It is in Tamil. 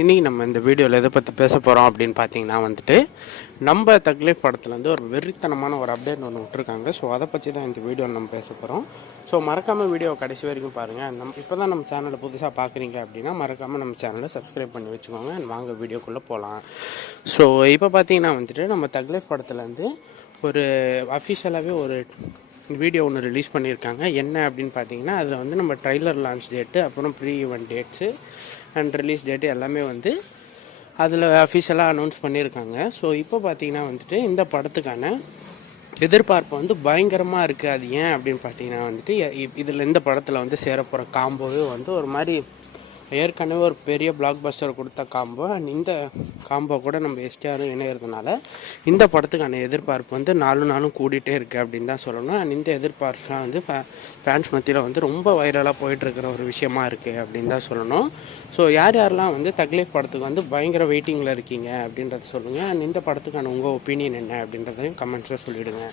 இன்னைக்கு நம்ம இந்த வீடியோவில் எதை பற்றி பேச போகிறோம் அப்படின்னு பார்த்தீங்கன்னா வந்துட்டு நம்ம தக்லீஃப் படத்துலேருந்து ஒரு வெறித்தனமான ஒரு அப்டேட் ஒன்று விட்டுருக்காங்க. ஸோ அதை பற்றி தான் இந்த வீடியோவில் நம்ம பேச போகிறோம் ஸோ மறக்காமல் வீடியோ கடைசி வரைக்கும் பாருங்கள் நம்ம இப்போ தான் நம்ம சேனலை புதுசாக பார்க்குறீங்க அப்படின்னா மறக்காமல் நம்ம சேனலை சப்ஸ்கிரைப் பண்ணி வச்சுக்கோங்க. அண்ட் வாங்க வீடியோக்குள்ளே போகலாம் ஸோ இப்போ பார்த்தீங்கன்னா வந்துட்டு நம்ம தக்லீஃப் படத்துலேருந்து ஒரு அஃபிஷியலாகவே ஒரு வீடியோ ஒன்று ரிலீஸ் பண்ணியிருக்காங்க. என்ன அப்படின்னு பார்த்தீங்கன்னா அதில் வந்து நம்ம ட்ரைலர் லான்ச் டேட்டு அப்புறம் pre event dates and release date எல்லாமே வந்து அதில் அஃபிஷியலாக அனௌன்ஸ் பண்ணியிருக்காங்க ஸோ இப்போ பார்த்தீங்கன்னா வந்துட்டு இந்த படத்துக்கான எதிர்பார்ப்பு வந்து பயங்கரமாக இருக்குது அது ஏன் அப்படின்னு பார்த்தீங்கன்னா வந்துட்டு இதில் இந்த படத்தில் வந்து சேரப்போகிற காம்போவே வந்து ஒரு மாதிரி ஏற்கனவே ஒரு பெரிய பிளாக் பஸ்டர் கொடுத்த காம்போ அண்ட் இந்த காம்போ கூட நம்ம எஸ்டிஆரும் இணையறதுனால இந்த படத்துக்கான எதிர்பார்ப்பு வந்து நாலு நாளும் கூடிட்டே இருக்குது அப்படின்னு தான் சொல்லணும். அண்ட் இந்த எதிர்பார்ப்புலாம் வந்து ஃபேன்ஸ் மத்தியில் வந்து ரொம்ப வைரலாக போயிட்டுருக்கிற ஒரு விஷயமா இருக்குது அப்படின்னு தான் சொல்லணும். ஸோ யார் யாரெல்லாம் வந்து தக்லீஃப் படத்துக்கு வந்து பயங்கர வெயிட்டிங்கில் இருக்கீங்க அப்படின்றத சொல்லுங்கள் அண்ட் இந்த படத்துக்கான உங்கள் ஒப்பீனியன் என்ன அப்படின்றதையும் கமெண்ட்ஸில் சொல்லிவிடுங்க